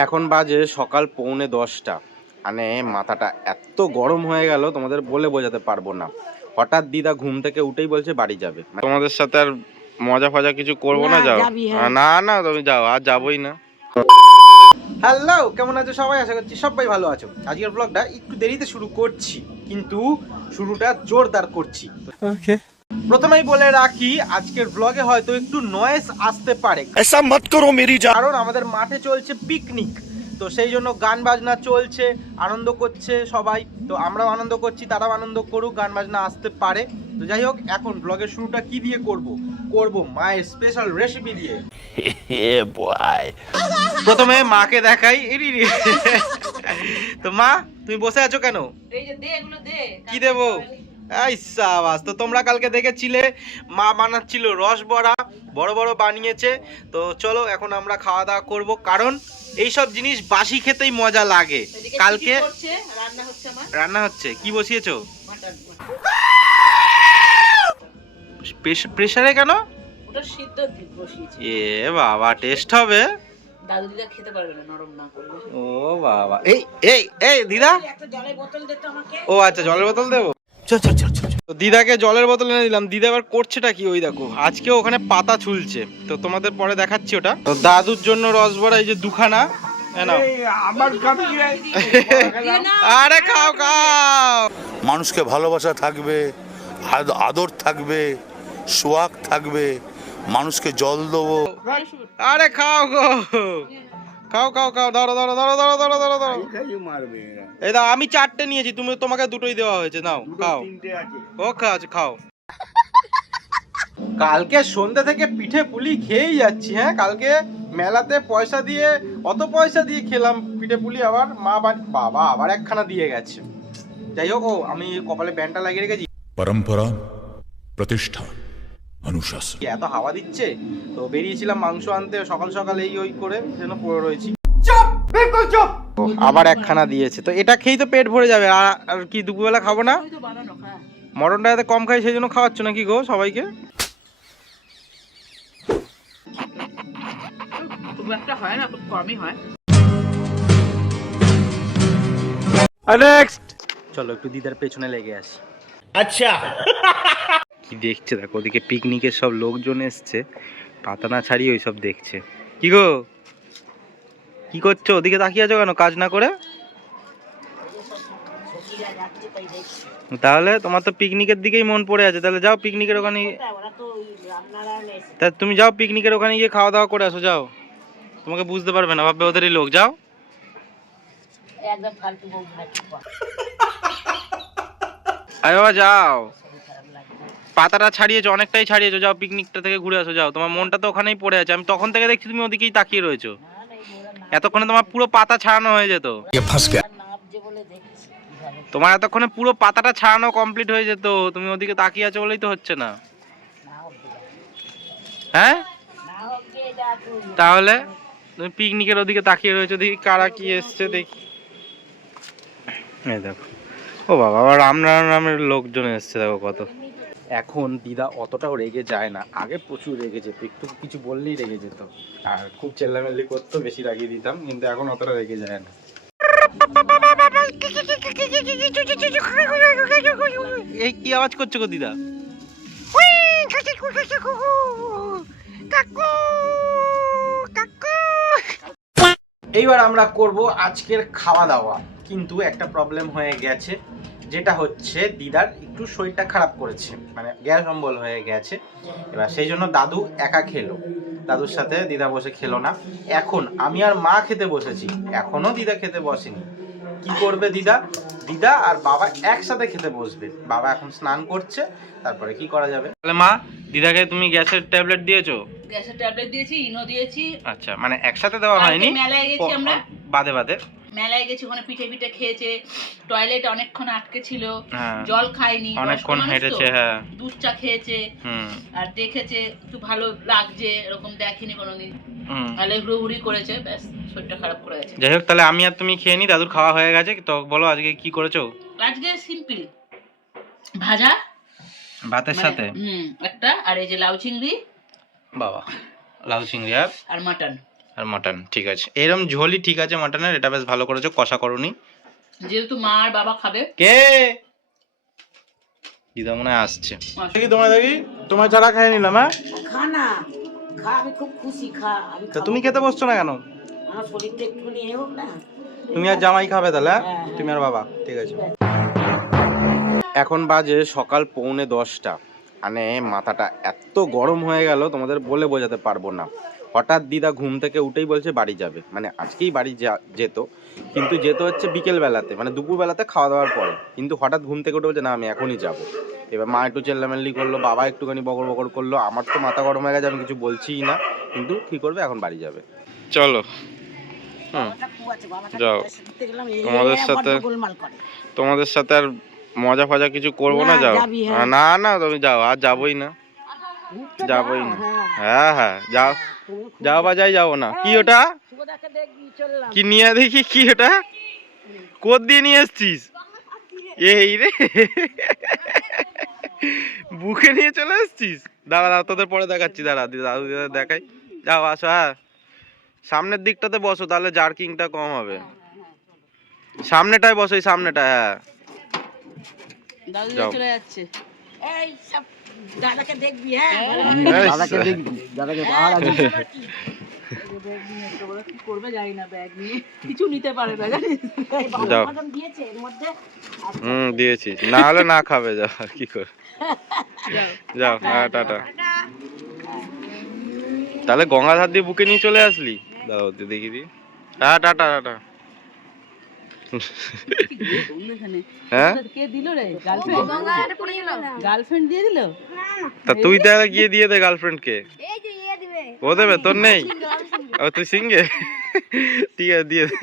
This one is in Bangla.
এখন বাজে সকাল পৌনে দশটা। মানে মাথাটা এত গরম হয়ে গেল তোমাদের বলে বোঝাতে পারব না। হঠাৎ দিদা ঘুম থেকে উঠেই বলছে বাড়ি যাবে। তোমাদের সাথে আর মজা ফজা কিছু করব না? যাও। হ্যাঁ। না না তুমি যাও আর যাবোই না। হ্যালো কেমন আছো সবাই? আশা করছি সবাই ভালো আছো। আজকের ব্লগটা একটু দেরিতে শুরু করছি কিন্তু শুরুটা জোরদার করছি। প্রথমেই বলে রাখি আজকের ব্লগে হয়তো একটু নয়েস আসতে পারে। এসা মত করো মেরি কারণ আমাদের মাঠে চলছে পিকনিক তো সেই জন্য গান বাজনা চলছে আনন্দ করছে সবাই। তো আমরাও আনন্দ করছি তারাও আনন্দ করুক গান বাজনা আসতে পারে। তো যাই হোক এখন ব্লগের শুরুটা কি দিয়ে করব? করব মায়ের স্পেশাল রেসিপি দিয়ে। প্রথমে মাকে দেখাই এরি তো মা তুমি বসে আছো কেন? কি দেবো? এই সাবাস তো তোমরা কালকে দেখেছিলে মা বানাচ্ছিল রস বড়া বড় বড় বানিয়েছে। তো চলো এখন আমরা খাওয়া দাওয়া করব। কারণ এইসব জিনিস বাসি খেতেই মজা লাগে। কালকে রান্না হচ্ছে কি বসিয়েছো? প্রেসারে কেন? এ বাবা টেস্ট হবে। দাদু দিদা খেতে পারবে না নরম না করলে। ও বাবা। এই এই এই দিদা। একটা জলের বোতল দে তো আমাকে। ও আচ্ছা জলের বোতল দেবো? তো দিদাকে জলের বোতল এনে দিলাম। দিদা এবার করছেটা কি? ওই দেখো আজকে ওখানে পাতা ছুলছে। তো তোমাদের পরে দেখাচ্ছি ওটা। তো দাদুর জন্য রসবড়া এই যে দুখানা আরে খাও খাও। মানুষকে ভালোবাসা থাকবে আদর থাকবে সোয়াগ থাকবে মানুষকে জল দেবো। আরে খাও গো। খাও খাও খাও ধরো ধরো ধরো ধরো ধরো ধরো ধরো। এই দাও আমি চারটে নিয়েছি তুমি তোমাকে দুটোই দেওয়া হয়েছে নাও খাও। ও খাও খাও। কালকে সন্ধ্যা থেকে পিঠে পুলি খেয়েই যাচ্ছি হ্যাঁ? কালকে মেলাতে পয়সা দিয়ে অত পয়সা দিয়ে খেলাম পিঠে পুলি আবার মা বাবা আবার একখানা দিয়ে গেছে। যাই হোক ও আমি কপালে ব্যান্ডটা লাগিয়ে রেখেছি। পরম্পরা প্রতিষ্ঠা অনুশাসন। এত হাওয়া দিচ্ছে তো বেরিয়েছিলাম মাংস আনতে সকাল সকাল এই ওই করে যেন পড়ে রয়েছি। আবার একখানা দিয়েছে। তো এটা খেয়েই তো পেট ভরে যাবে আর কি দুপুরবেলা খাব না? মটনটা এত কম খাই সেই জন্য খাওয়াচ্ছ নাকি গো সবাইকে? একটা চলো একটু দিদার পেছনে লেগে আসি। আচ্ছা। কি দেখছে? দেখো ওদিকে পিকনিকের সব লোকজন এসছে। পাতা না ছাড়িয়ে ওই সব দেখছে। কি গো? কি করছ? ওদিকে তাকিয়ে আছো কেন? কাজ না করে? তাহলে তোমার তো পিকনিকের দিকেই মন পড়ে আছে। তাহলে যাও পিকনিকের ওখানে তা তুমি যাও পিকনিকের ওখানে গিয়ে খাওয়া দাওয়া করে আসো যাও। তোমাকে বুঝতে পারবে না ভাববে ওদেরই লোক। যাও। আরে বাবা যাও। পাতাটা ছাড়িয়েছো, অনেকটাই ছাড়িয়েছো, যাও পিকনিকটা থেকে ঘুরে আসো, যাও। তোমার মনটা তো ওখানেই পড়ে আছে। আমি তখন থেকে দেখছি তুমি ওদিকেই তাকিয়ে রয়েছো। এতক্ষণে তোমার পুরো পাতা ছাড়ানো হয়ে যেত। তোমার এতক্ষণে পুরো পাতাটা ছাড়ানো কমপ্লিট হয়ে যেত। তুমি ওদিকে তাকিয়ে আছো বলেই তো হচ্ছে না। হ্যাঁ? তাহলে তুমি পিকনিকের ওদিকে তাকিয়ে রয়েছো, দেখি কারা কি এসছে, দেখি। এই দেখো। ও বাবা, আবার রাম রাম রামের লোকজন এসছে, দেখো কত। এখন দিদা অতটাও রেগে যায় না। আগে প্রচুর রেগে যেত একটু কিছু বললেই রেগে যেত। আর খুব চেল্লামেল্লি করতো বেশি রাগিয়ে দিতাম কিন্তু এখন অতটা রেগে যায় না। এই কি আওয়াজ করছ গো দিদা? এইবার আমরা করব আজকের খাওয়া দাওয়া। কিন্তু একটা প্রবলেম হয়ে গেছে। যেটা হচ্ছে দিদার একটু শরীরটা খারাপ করেছে মানে গ্যাস অম্বল হয়ে গেছে। এবার সেই জন্য দাদু একা খেলো। দাদুর সাথে দিদা বসে খেলো না। এখন আমি আর মা খেতে বসেছি এখনও দিদা খেতে বসেনি। কি করবে দিদা? দিদা আর বাবা একসাথে খেতে বসবে। বাবা এখন স্নান করছে তারপরে কি করা যাবে? তাহলে মা দিদাকে তুমি গ্যাসের ট্যাবলেট দিয়েছ? গ্যাসের ট্যাবলেট দিয়েছি ইনো দিয়েছি। আচ্ছা মানে একসাথে দেওয়া হয়নি? মেলায় গেছি আমরা। বাদে বাদে। মেলায় গেছি ওখানে পিঠে পিঠে খেয়েছে টয়লেট অনেকক্ষণ আটকে ছিল হ্যাঁ। জল খায়নি অনেকক্ষণ হেঁটেছে হ্যাঁ। দুধ চা খেয়েছে আর দেখেছে একটু ভালো লাগছে এরকম দেখেনি কোনোদিন। তাহলে হুড়ি করেছে ব্যাস শরীরটা খারাপ করে গেছে। যাই হোক তাহলে আমি আর তুমি খেয়ে নি দাদুর খাওয়া হয়ে গেছে তো বলো আজকে কি করেছ? আজকে সিম্পল ভাজা ভাতের মানে- সাথে? হুম একটা আর এই যে লাউ চিংড়ি বাবা লাউ চিংড়ি আর? আর মাটন। আর মাটন ঠিক আছে। এরম ঝোলই ঠিক আছে মাটনের এটা বেশ ভালো করেছ কষা করনি। যেহেতু মা আর বাবা খাবে। কে? দিদা মনে হয় আসছে। দেখি তোমার দেখি তোমার ছাড়া খাই নিলাম হ্যাঁ? খা না খা আমি খুব খুশি খা আমি তা তুমি খেতে বসছো না কেন? আমার শরীরটা একটু নিয়ে হোক না। তুমি আর জামাই খাবে তাহলে হ্যাঁ? হ্যাঁ, হ্যাঁ। তুমি আর বাবা ঠিক আছে। এখন বাজে সকাল পৌনে দশটা। মানে মাথাটা এত গরম হয়ে গেল তোমাদের বলে বোঝাতে পারব না। হঠাৎ দিদা ঘুম থেকে উঠেই বলছে বাড়ি যাবে। মানে আজকেই বাড়ি যা- যেত। কিন্তু যেত হচ্ছে বিকেল বেলাতে মানে দুপুর বেলাতে খাওয়া দাওয়ার পরে। কিন্তু হঠাৎ ঘুম থেকে উঠে বলছে না আমি এখনই যাব। এবার মা একটু চেল্লামেল্লি করল বাবা একটুখানি বকর বকর করল। আমার তো মাথা গরম হয়ে গেছে আমি কিছু বলছিই না। কিন্তু কি করবে এখন বাড়ি যাবে। চলো। যাও। তোমাদের সাথে- তোমাদের সাথে আর মজা ফজা কিছু করব না? না, যাও। হ্যাঁ। না না তুমি যাও আর যাবোই না। যাবোই না। হ্যাঁ। হ্যাঁ হ্যাঁ যাও। তুমি খুব যাও বা যাই যাব না। কি ওটা। কি নিয়ে দেখি কি ওটা? কোদ দিয়ে নিয়ে এসছিস? এই রে। বুকে নিয়ে চলে এসছিস? দাঁড়া দাঁড়া তোদের পরে দেখাচ্ছি দাঁড়া দি- দাদু দিদা দেখাই। যাও আসো হ্যাঁ। সামনের দিকটাতে বসো তাহলে জার্কিংটা কম হবে। সামনেটায় বসো এই সামনেটায় হ্যাঁ। যাচ্ছে। এই সব দাদাকে দেখবি, হ্যাঁ, ভালো এই কি করবে জানি না ব্যাগ নিয়ে কিছু নিতে পারে না জানিস এই বাবা যাও। মটন দিয়েছে, এর মধ্যে? হুম দিয়েছি। না হলে না খাবে যাও আর কি কর। যাও হ্যাঁ টাটা। তাহলে গঙ্গাধার দিয়ে বুকে নিয়ে চলে আসলি? দাদা দেখি দি হ্যাঁ টাটা টাটা। হ্যাঁ কে দিল রে গার্লফ্রেন্ড গার্লফ্রেন্ড দিয়ে দিল তা তুই তাহলে গিয়ে দিয়ে দে গার্লফ্রেন্ডকে ও দেবে তোর নেই ও তুই সিঙ্গে ঠিক আছে দিয়ে দে